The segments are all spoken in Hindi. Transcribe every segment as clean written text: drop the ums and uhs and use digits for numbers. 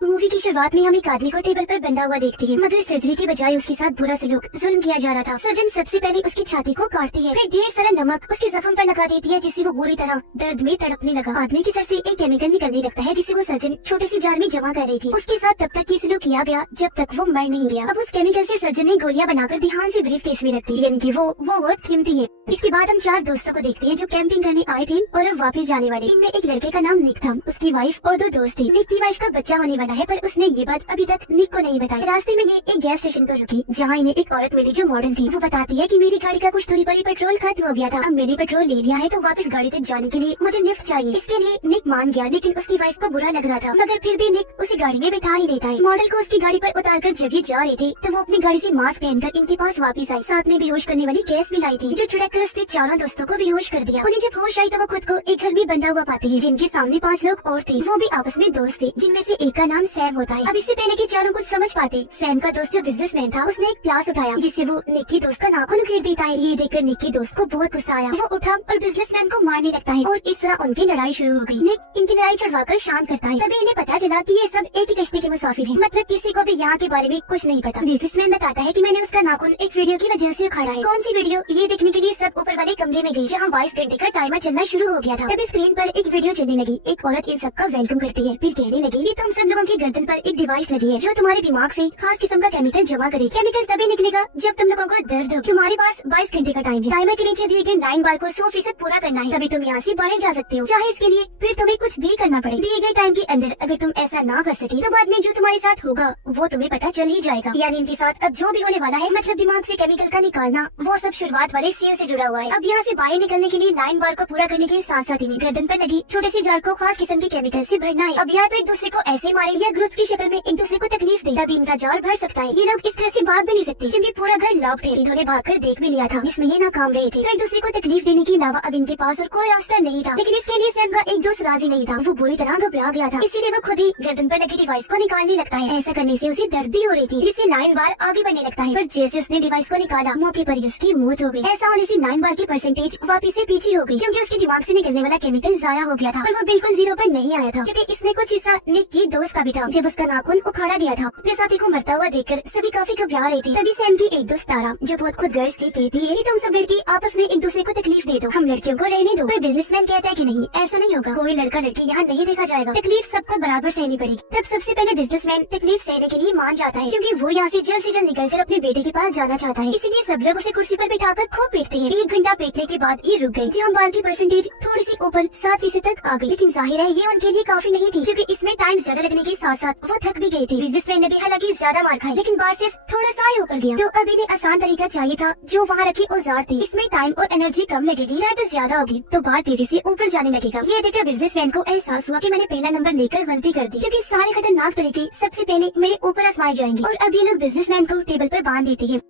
मूवी की शुरुआत में हम एक आदमी को टेबल पर बंधा हुआ देखते हैं, मगर सर्जरी के बजाय उसके साथ बुरा सलूक जुल्म किया जा रहा था। सर्जन सबसे पहले उसकी छाती को काटती है, फिर ढेर सारा नमक उसके जख्म पर लगा देती है, जिससे वो बुरी तरह दर्द में तड़पने लगा। आदमी की सर से एक केमिकल निकलने लगता है, जिसे वो सर्जन छोटे से जार में जमा कर रही थी। उसके साथ तब तक ये सलूक किया गया जब तक वो मर नहीं गया। अब उस केमिकल से सर्जन ने गोलियां बनाकर ध्यान से ब्रीफ केस में रखती, यानी कि वो बहुत कीमती है। इसके बाद हम 4 दोस्तों को देखते हैं जो कैंपिंग करने आए थे और अब वापस जाने वाले। इनमें एक लड़के का नाम निक था, उसकी वाइफ और 2 दोस्त थे। निक की वाइफ का बच्चा होने वाला है, पर उसने ये बात अभी तक निक को नहीं बताई। रास्ते में ये एक गैस स्टेशन पर रुकी, जहाँ इन्हें एक औरत मिली जो मॉडल थी। वो बताती है कि मेरी गाड़ी का कुछ दूरी पर ही पेट्रोल खत्म हो गया था, अब मैंने पेट्रोल ले लिया है, तो वापस गाड़ी तक जाने के लिए मुझे लिफ्ट चाहिए। इसके लिए निक मान गया, लेकिन उसकी वाइफ को बुरा लग रहा था, मगर फिर भी निक उसे गाड़ी में बैठा ही लेता है। मॉडल को उसकी गाड़ी पर उतार कर जब ये जा रहे थे तो वो अपनी गाड़ी से मास्क पहनकर इनके पास वापस आई। साथ में बेहोश करने वाली गैस भी लाई थी, जो छिड़क कर उसके चारों दोस्तों को बेहोश कर दिया। उन्हें जब होश आई तो वो खुद को एक घर में बंधा हुआ पाते हैं, जिनके सामने 5 लोग और थे। वो भी आपस में दोस्त थे, जिनमें से एक का नाम सैम होता है। अब इससे पहले कि चारों कुछ समझ पाते, सैम का दोस्त जो बिजनेसमैन था, उसने एक प्लास उठाया, जिससे वो निक की दोस्त का नाखून उखेड़ देता है। ये देखकर निक की दोस्त को बहुत गुस्सा आया, वो उठा और बिजनेसमैन को मारने लगता है और इस तरह उनकी लड़ाई शुरू हो गई। निक इनकी लड़ाई छुड़वाकर शांत करता है। तभी इन्हें पता चला कि ये सब एक ही कश्ती के मुसाफिर हैं, मतलब किसी को भी यहाँ के बारे में कुछ नहीं पता। बिजनेसमैन बताता है कि मैंने उसका नाखून एक वीडियो की वजह से उखाड़ा है। कौन सी वीडियो, ये देखने के लिए सब ऊपर वाले कमरे में गई, जहाँ 22 घंटे का टाइमर चलना शुरू हो गया था। तभी स्क्रीन पर एक वीडियो चलने लगी। एक औरत इन सबका वेलकम करती है, फिर कहने लगी कि तुम सब लोगों की गर्दन पर एक डिवाइस लगी है, जो तुम्हारे दिमाग से खास किस्म का केमिकल जमा करे। केमिकल तभी निकलेगा जब तुम लोगों को दर्द हो। तुम्हारे पास 22 घंटे का टाइम है। टाइमर के नीचे दिए गए 9 बार को 100% पूरा करना है, तभी तुम यहाँ से बाहर जा सकते हो, चाहे इसके लिए फिर तुम्हें कुछ भी करना पड़े। दिए गए टाइम के अंदर अगर तुम ऐसा ना कर सके तो बाद में जो तुम्हारे साथ होगा वो तुम्हें पता चल ही जाएगा। यानी इनके साथ अब जो भी होने वाला है, मतलब दिमाग से केमिकल का निकालना, वो सब शुरुआत वाले सेल से जुड़ा हुआ है। अब यहाँ से बाहर निकलने के लिए 9 बार को पूरा करने के साथ साथ इन्हें गर्दन पर लगी छोटे से जार को खास किस्म के केमिकल से भरना है। अब या तो एक दूसरे को ऐसे मारे या ग्रुप्स की शक्ल में एक दूसरे को तकलीफ दे, तभी इनका जार भर सकता है। ये लोग इस तरह से भाग भी नहीं सकते, क्योंकि पूरा घर लॉक्ड है। इन्होंने भागकर देख भी लिया था, जिसमें ये नाकाम रहे थे। तो एक दूसरे को तकलीफ देने के अलावा अब इनके पास और कोई रास्ता नहीं था। लेकिन इसके लिए सैम का एक दोस्त राजी नहीं था, वो बुरी तरह घबरा गया था, इसीलिए वो खुद ही गर्दन पर लगी डिवाइस को निकालने लगता है। ऐसा करने से उसे दर्द भी हो रही थी, जिससे 9 बार आगे बढ़ने लगता है, पर जैसे उसने डिवाइस को निकाला, मौके पर ही उसकी मौत हो गई। ऐसा होने से 9 बार की परसेंटेज वापिस से पीछे हो गई, क्योंकि उसके दिमाग से निकलने वाला केमिकल जाया हो गया था। पर वो बिल्कुल 0 पर नहीं आया था, क्योंकि इसमें कुछ हिस्सा निक की दोस्त का भी था। जब उसका नाखून उखाड़ा गया था, अपने साथी को मरता हुआ देखकर सभी काफी घबरा रहे थे। तभी सैम की एक दोस्त तारा, जो बहुत खुदगर्ज थी, कहती है कि तुम सब लड़की आपस में एक दूसरे को तकलीफ दे दो, हम लड़कियों को रहने दो। पर बिजनेसमैन कहता है कि नहीं, ऐसा नहीं होगा, कोई लड़का लड़की यहाँ नहीं देखा जाएगा, तकलीफ सबको बराबर सहनी पड़ेगी। तब सबसे पहले बिजनेसमैन तकलीफ सहने के लिए मान जाता है, क्योंकि वो यहाँ से जल्द से जल्द निकलकर अपने बेटे के पास जाना चाहता है। इसीलिए सब लोग उसे कुर्सी पर बिठाकर खूब पीटते हैं। 1 घंटा पीटने के बाद ये रुक गई। जहाँ बाल की परसेंटेज थोड़ी सी ऊपर 7% तक आ गई, लेकिन जाहिर है ये उनके लिए काफी नहीं थी, क्योंकि इसमें टाइम ज्यादा लगने के साथ साथ वो थक भी गई थी। बिजनेसमैन ने भी हालांकि ज्यादा मार खाई, लेकिन बार सिर्फ थोड़ा सा ही ऊपर गया। तो अब इन्हें आसान तरीका चाहिए था, जो वहाँ रखे औजार थे। इसमें टाइम और एनर्जी कम लगेगी, दर्द ज्यादा होगी, तो बार तेजी से ऊपर जाने लगेगा। ये देखकर बिजनेसमैन को एहसास हुआ कि मैंने पहला नंबर लेकर गलती कर दी, क्योंकि सारे खतरनाक तरीके सबसे पहले मेरे ऊपर आजमाए जाएंगे। और अब ये लोग बिजनेसमैन को टेबल पर बांध देते हैं।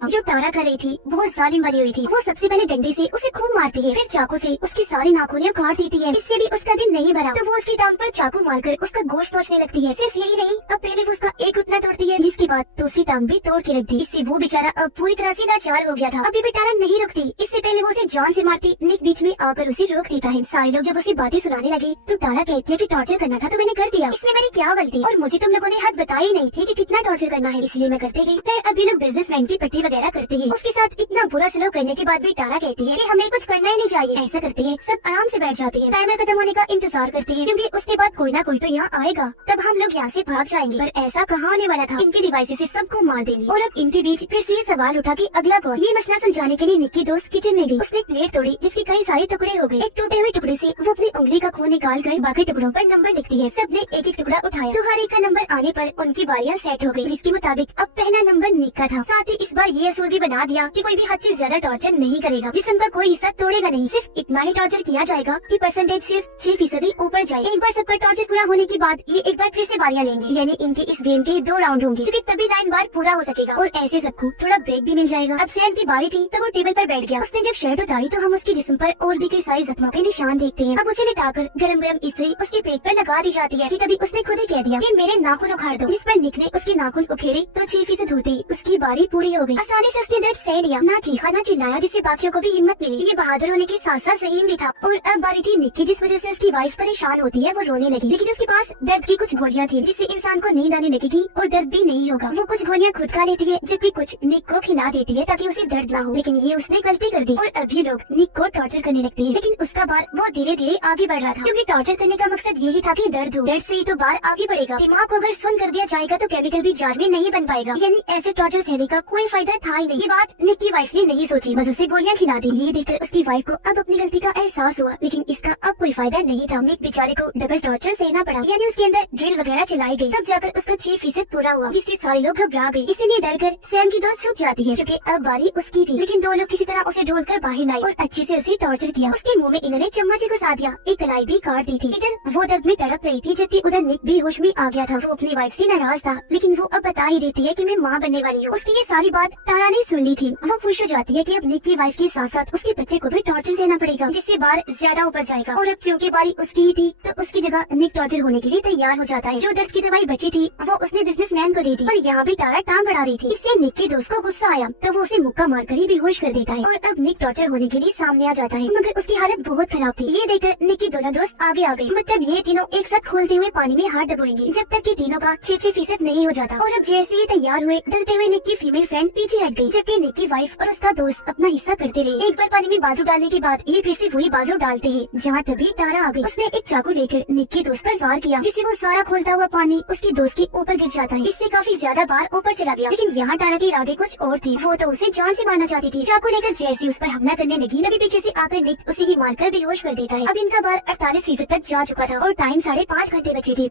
जो टारा कर रही थी बहुत जालिम बनी हुई थी। वो सबसे पहले डंडे से उसे खूब मारती है, फिर चाकू से उसकी सारी नाखूनें काट देती है। इससे भी उसका दिन नहीं भरा, तो वो उसकी टांग पर चाकू मारकर उसका गोश्त नोचने लगती है। सिर्फ यही नहीं, अब पहले वो उसका एक घुटना तोड़ती है, जिसके बाद दूसरी टांग भी तोड़ के रख दी। इससे वो बेचारा अब पूरी तरह से लाचार हो गया था। अभी भी टारा नहीं रुकती, इससे पहले वो उसे जान से मारती। निक बीच में आकर उसे रोक देता है। सारे लोग जब उसे बातें सुनाने लगे तो टारा कहती है कि टॉर्चर करना था तो मैंने कर दिया, इसमें मेरी क्या गलती, और मुझे तुम लोगों ने हद बताई नहीं थी कि कितना टॉर्चर करना है, इसलिए मैं करती गई। फिर अभी लोग बिजनेसमैन की पट्टी वगैरह करते हैं। उसके साथ इतना बुरा सलूक करने के बाद भी टारा कहती है कि हमें कुछ करना ही नहीं चाहिए। ऐसा करते हैं, सब आराम से बैठ जाते हैं, टाइमर खत्म होने का इंतजार करते हैं, क्योंकि उसके बाद कोई ना कोई तो यहाँ आएगा, तब हम लोग यहाँ से भाग जाएंगे। पर ऐसा कहाँ होने वाला था, इनके डिवाइसेस से सबको मार देंगे। और अब इनके बीच फिर से ये सवाल उठा कि अगला कौन। ये मसला समझाने के लिए निक की दोस्त किचन में गई। उसने प्लेट तोड़ी, जिसके कई सारे टुकड़े हो गए। एक टूटे हुए टुकड़े से वो अपनी उंगली का खून निकाल कर बाकी टुकड़ों पर नंबर लिखती है। सबने एक एक टुकड़ा उठाया, तो हर एक का नंबर आने पर उनकी बारियां सेट हो गई, जिसके मुताबिक अब पहला नंबर निक का था। साथ ही इस बार ये असूल भी बना दिया कि कोई भी हद से ज्यादा टॉर्चर नहीं करेगा, जिस्म का कोई हिस्सा तोड़ेगा नहीं, सिर्फ इतना ही टॉर्चर किया जाएगा कि परसेंटेज सिर्फ 6% ऊपर जाए। एक बार सबका टॉर्चर पूरा होने के बाद ये एक बार फिर से बारियां लेंगे, यानी इनके इस गेम के 2 राउंड होंगे, क्योंकि तभी 9 बार पूरा हो सकेगा और ऐसे सबको थोड़ा ब्रेक भी मिल जाएगा। अब सैम की बारी थी, तो वो टेबल पर बैठ गया। उसने जब शर्ट उतारी तो हम उसके जिस्म पर और भी कई सारे जख्मों के निशान देखते हैं। अब उसे लिटाकर गरम गरम इस्त्री उसके पेट पर लगा दी जाती है। तभी उसने खुद ही कह दिया कि मेरे नाखून उखाड़ दो, जिस पर निक ने उसके नाखून उखेड़े तो 6% होते ही उसकी बारी पूरी हो गई। आसानी से उसने दर्द सह लिया, ना चीखा ना चिल्लाया, जिससे बाकियों को भी हिम्मत मिली। ये बहादुर होने के साथ साथ सही भी था। और अब बारी थी निक्की, जिस वजह से उसकी वाइफ परेशान होती है, वो रोने लगी। लेकिन उसके पास दर्द की कुछ गोलियां थी जिससे इंसान को नींद आने लगेगी और दर्द भी नहीं होगा। वो कुछ गोलियां खुद खा लेती है, जबकि कुछ निक को खिला देती है ताकि उसे दर्द ना हो। लेकिन ये उसने गलती कर दी और अभी लोग निक को टॉर्चर करने लगते हैं। लेकिन उसका बार वो धीरे धीरे आगे बढ़ रहा था, क्योंकि टॉर्चर करने का मकसद यही था कि दर्द हो। दर्द से ही तो बार आगे बढ़ेगा। दिमाग को अगर सुन कर दिया जाएगा तो केमिकल भी जार में नहीं बन पाएगा, यानी ऐसे टॉर्चर सहने का कोई फायदा था ही नहीं। ये बात निक की वाइफ ने नहीं सोची, बस उसे गोलियां खिला दी। ये देखकर उसकी वाइफ को अब अपनी गलती का एहसास हुआ, लेकिन इसका अब कोई फायदा नहीं था। निक बेचारे को डबल टॉर्चर सहना पड़ा, यानी उसके अंदर ड्रिल वगैरह चलाई गई। तब जाकर उसका 6% पूरा हुआ, जिससे सारे लोग घबरा गए। इसीलिए डर कर सैम की दोस्त छुप जाती है, क्योंकि अब बारी उसकी थी। लेकिन दो लोग किसी तरह उसे ढूंढकर बाहर लाए और अच्छे से उसे टॉर्चर किया। उसके मुंह में इन्होंने चम्मच घुसा दिया, एक कलाई भी काट दी थी। इधर वो दर्द में तड़प रही थी, जबकि उधर निक भी होश में आ गया था। वो अपनी वाइफ से नाराज था, लेकिन वो अब बता ही देती है कि मैं माँ बनने वाली हूँ। उसकी ये सारी बात तारा ने सुन ली थी। वो खुश हो जाती है कि अब निक की वाइफ के साथ साथ उसके बच्चे को भी टॉर्चर देना पड़ेगा, जिससे बार ज्यादा ऊपर जाएगा। और अब क्योंकि बारी उसकी ही थी, तो उसकी जगह निक टॉर्चर होने के लिए तैयार हो जाता है। जो दर्द की दवाई बची थी वो उसने बिजनेसमैन को दे दी, और यहाँ भी तारा टांग अड़ा रही थी। इससे निक के दोस्त को गुस्सा आया, तो वो उसे मुक्का मारकर ही बेहोश कर देता है। और अब निक टॉर्चर होने के लिए सामने आ जाता है, मगर उसकी हालत बहुत खराब थी। ये देखकर निक के दोनों दोस्त आगे आ गए। मतलब ये तीनों एक साथ खोलते हुए पानी में हाथ डबोएंगे, जब तक कि तीनों का 6% नहीं हो जाता। और अब जैसे ही तैयार हुए, डरते हुए निक की फीमेल फ्रेंड पीछे हट गई, जबकि निक की वाइफ और उसका दोस्त अपना हिस्सा करते रहे। एक बार पानी में बाजू डालने के बाद ये फिर से वही बाजू डालते हैं, जहाँ तभी तारा आ गई। उसने एक चाकू लेकर निक के दोस्त पर वार किया, जिससे वो सारा खोलता हुआ पानी उसके दोस्त के ऊपर गिर जाता है। इससे काफी ज्यादा बार ऊपर चला गया। लेकिन यहाँ तारा के इरादे कुछ और थे। वो तो उसे जान से मारना चाहती थी। चाकू लेकर जैसे उस पर हमला करने लगी, तभी पीछे से आकर निक उसे ही मारकर बेहोश कर देता है। अब इनका बार 48% तक जा चुका था और टाइम 5.5 घंटे बचे थे।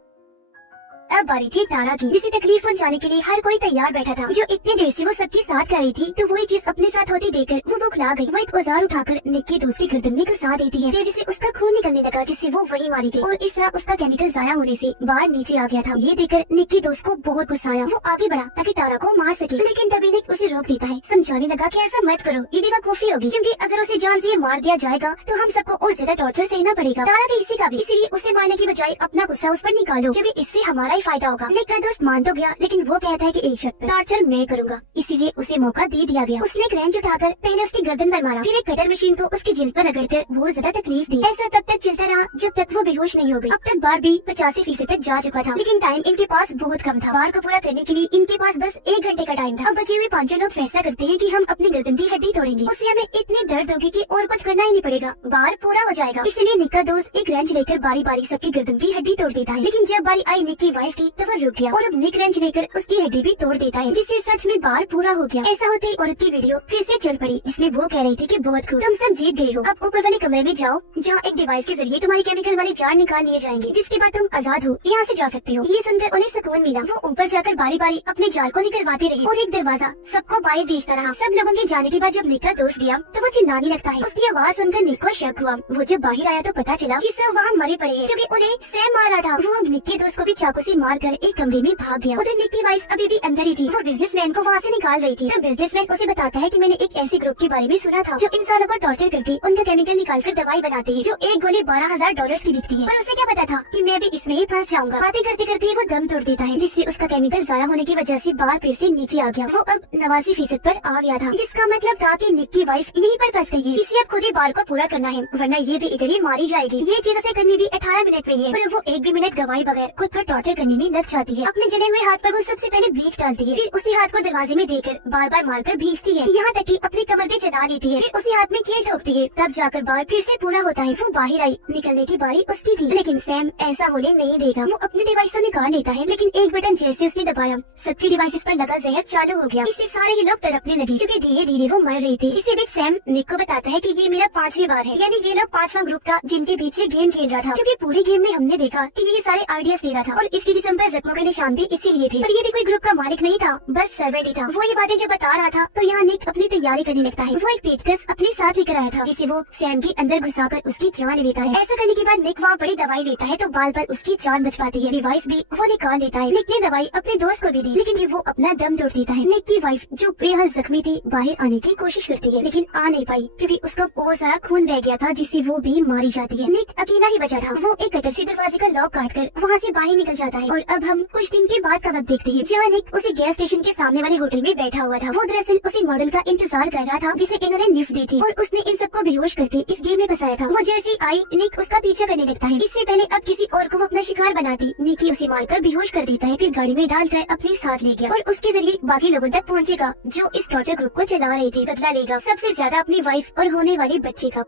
अब बारी थी तारा की, जिसे तकलीफ पहुंचाने के लिए हर कोई तैयार बैठा था। जो इतने देर से वो सबके साथ कर रही थी, तो वही चीज अपने साथ होती देखकर वो बौखला गई। वो एक औजार उठाकर निक के दोस्त की गर्दन में घुसा देती है, तेजी से उसका खून निकलने लगा, जिससे वो वही मारी गई। और इस तरह उसका केमिकल जाया होने से बाहर नीचे आ गया था। ये देखकर निक के दोस्त को बहुत गुस्सा आया। वो आगे बढ़ा ताकि तारा को मार सके, लेकिन तभी निक उसे रोक देता है, समझाने लगा कि ऐसा मत करो, ये बेवकूफी होगी, क्योंकि अगर उसे जान से मार दिया जाएगा तो हम सबको और ज्यादा टॉर्चर सहना पड़ेगा। तारा के इसी का भी, इसीलिए उसे मारने की बजाय अपना गुस्सा उस पर निकालो, क्योंकि इससे हमारा ही फायदा होगा। दोस्त मान तो गया, लेकिन वो कहता है कि एक शर्त पर, टॉर्चर मैं करूंगा। इसीलिए उसे मौका दे दिया गया। उसने एक रेंच उठाकर पहले उसकी गर्दन पर मारा, फिर एक कटर मशीन को उसकी जिल्द पर रगड़कर बहुत ज्यादा तकलीफ दी। ऐसा तब तक चलता रहा जब तक वो बेहोश नहीं हो गई। अब तक बार भी 85% तक जा चुका था, लेकिन टाइम इनके पास बहुत कम था। बार को पूरा करने के लिए इनके पास बस 1 घंटे का टाइम था। अब बचे हुए 5 लोग फैसला करते हैं कि हम अपनी गर्दन की हड्डी तोड़ेंगे। उससे हमें इतनी दर्द होगी कि और कुछ करना ही नहीं पड़ेगा, बार पूरा हो जाएगा। इसलिए निक का दोस्त एक रेंच लेकर बारी बारी सबकी गर्दन की हड्डी तोड़ देता है। लेकिन जब बारी आई निक की वाइफ की, तो वो रुक गया और अब निक रेंच लेकर उसकी हड्डी भी तोड़ देता है, जिससे सच में बार पूरा हो गया। ऐसा होते ही औरत की वीडियो फिर से चल पड़ी, जिसमें वो कह रही थी कि बहुत खूब, तुम सब जीत गए हो। अब ऊपर वाले कमरे में जाओ, जहाँ एक डिवाइस के जरिए तुम्हारे केमिकल वाले जार निकाल लिए जाएंगे, जिसके बाद तुम आजाद हो, यहाँ से जा सकते हो। ये सुनकर उन्हें सुकून मिला। वो ऊपर जाकर बारी बारी अपने जार को निकलवाते रहे और एक दरवाजा सबको बाहर भेजता रहा। सब लोगों के जाने के बाद जब निक का दोस्त गया, तो वो चिल्लाने लगता है। उसकी आवाज सुनकर निक को शक हुआ। वो जब बाहर आया तो पता चला कि सब वहाँ मरे पड़े हैं, क्योंकि उन्हें सैम मार रहा था। वो अब निक के दोस्त को भी चाकू से मारकर एक कमरे में भाग गया। उधर निक की वाइफ अभी भी अंदर ही थी। वो बिजनेसमैन को वहाँ से निकाल रही थी। तब बिजनेसमैन उसे बताता है कि मैंने एक ऐसे ग्रुप के बारे में सुना था जो इंसानों को टॉर्चर करके उनका केमिकल निकालकर दवाई बनाते हैं, जो एक गोली $12,000 की बिकती है। पर उसे क्या पता था कि मैं भी इसमें ही फंस जाऊंगा। बातें करते करते वो दम तोड़ देता है, जिससे उसका केमिकल जाया होने की वजह से बार फिर से नीचे आ गया। वो अब 89% पर आ गया था, जिसका मतलब था कि निक की वाइफ यहीं पर फंस गई है। इसे अब खुद ही बार को पूरा करना है, वरना ये भी इधर ही मारी जाएगी। ये चीज उसे करनी भी 18 मिनट में है, पर वो एक भी मिनट गवाए बगैर खुद को टॉर्चर करने में लग जाती है। अपने जले हुए हाथ पर वो सबसे पहले ब्लीच डालती है, फिर उसी हाथ को दरवाजे में देकर बार बार मारकर भेजती है, यहाँ तक कि अपनी कमर पे चढ़ा लेती है। फिर उसी हाथ में कील ठोकती है, तब जाकर बार फिर से पूरा होता है। वो बाहर आई, निकलने की बारी उसकी थी, लेकिन सैम ऐसा होने नहीं देगा। वो अपने डिवाइस तो निकाल लेता है, लेकिन एक बटन जैसे उसने दबाया, सबकी डिवाइसेस पर लगा जहर चालू हो गया। इससे सारे ही लोग तड़पने लगे, क्योंकि धीरे धीरे वो मर रहे थे। इसी बीच सैम निक को बताता है कि ये मेरा 5वीं बार है, यानी ये लोग 5वां ग्रुप था जिनके बीच ये गेम खेल रहा था, क्योंकि पूरे गेम में हमने देखा कि ये सारे आइडियाज दे रहा था और इसके जिस्म पर जख्मों के निशान भी इसीलिए थे। पर ये भी कोई ग्रुप का मालिक नहीं था, बस सर्वर ही था। वो ये बातें जब बता रहा था तो यहाँ निक अपनी तैयारी करने लगता है। वो एक पेचकस अपने साथ लेकर आया था, जिसे वो सैम के अंदर घुसाकर उसकी जान लेता है। ऐसा करने के बाद निक वहाँ बड़ी दवाई लेता है, तो बाल बाल उसकी जान बच पाती है। डिवाइस भी वो निकाल देता है। निक ने दवाई अपने दोस्त को भी दी, लेकिन ये वो अपना दम तोड़ देता है। निक की वाइफ जो बेहद जख्मी थी बाहर आने की कोशिश करती है, लेकिन आ नहीं पाई, क्योंकि उसका बहुत सारा खून बह गया था, जिससे वो भी मारी जाती है। निक अकेला ही बचा था। वो एक कटर से दरवाजे का लॉक काटकर वहाँ से बाहर निकल जाता है। है। और अब हम कुछ दिन के बाद का वक्त देखते हैं, जहाँ निक उसी गैस स्टेशन के सामने वाले होटल में बैठा हुआ था। वो दरअसल उसी मॉडल का इंतजार कर रहा था जिसे इन्होंने लिफ्ट दी थी, और उसने इन सबको बेहोश करके इस गेम में फंसाया था। वो जैसी आई, निक उसका पीछा करने लगता है। इससे पहले अब किसी और को वो अपना शिकार बनाती, निकी उसे मारकर बेहोश कर देता है, फिर गाड़ी में डालकर अपने साथ ले गया और उसके जरिए बाकी लोगों तक पहुँचेगा जो इस टॉर्चर ग्रुप को चला रहे थे। बदला लेगा सबसे ज्यादा अपनी वाइफ और होने वाले बच्चे का।